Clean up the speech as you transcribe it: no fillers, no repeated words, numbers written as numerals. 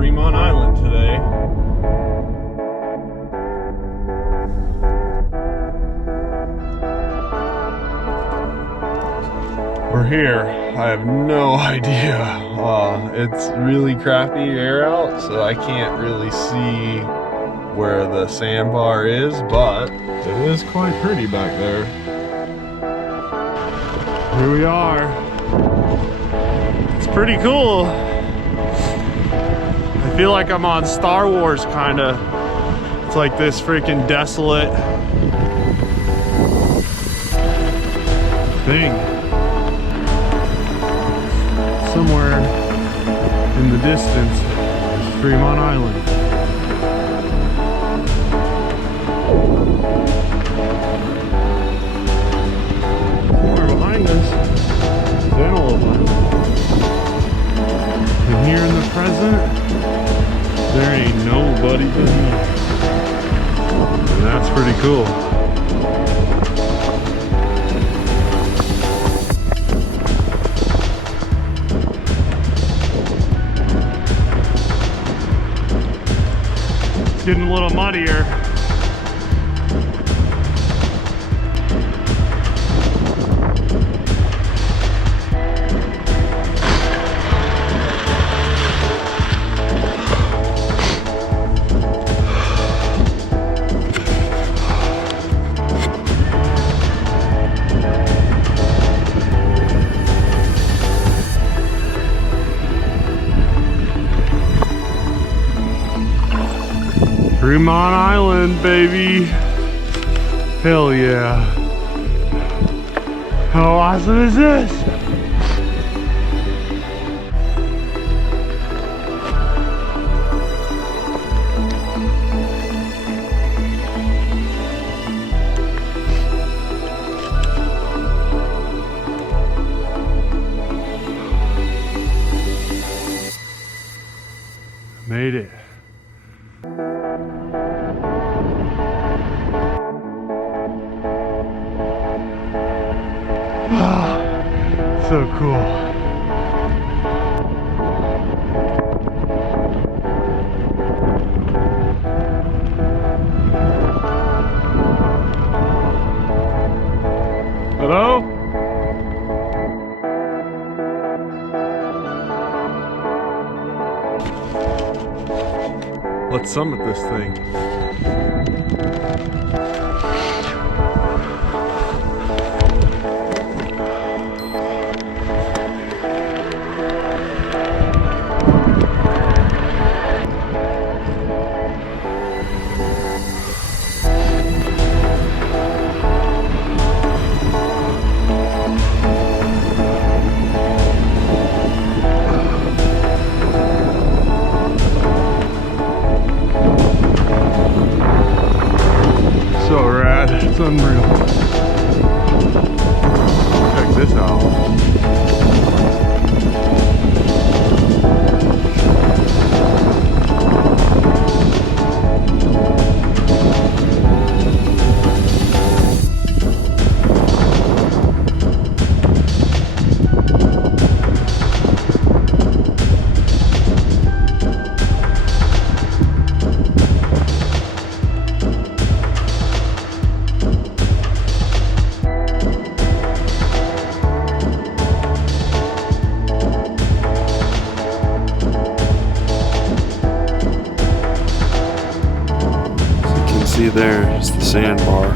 Fremont Island today. We're here. I have no idea. It's really crappy air out, so I can't really see where the sandbar is, but it is quite pretty back there. Here we are. It's pretty cool. I feel like I'm on Star Wars, kinda. It's like this freaking desolate thing. Somewhere in the distance is Fremont Island. Somewhere behind us is Antelope Island. And here in the present, there ain't nobody but me. And that's pretty cool. It's getting a little muddier. Fremont Island, baby. Hell yeah. How awesome is this? Made it. So cool. Hello? Let's summit this thing. So rad, it's unreal. Check this out. See, there's the sandbar.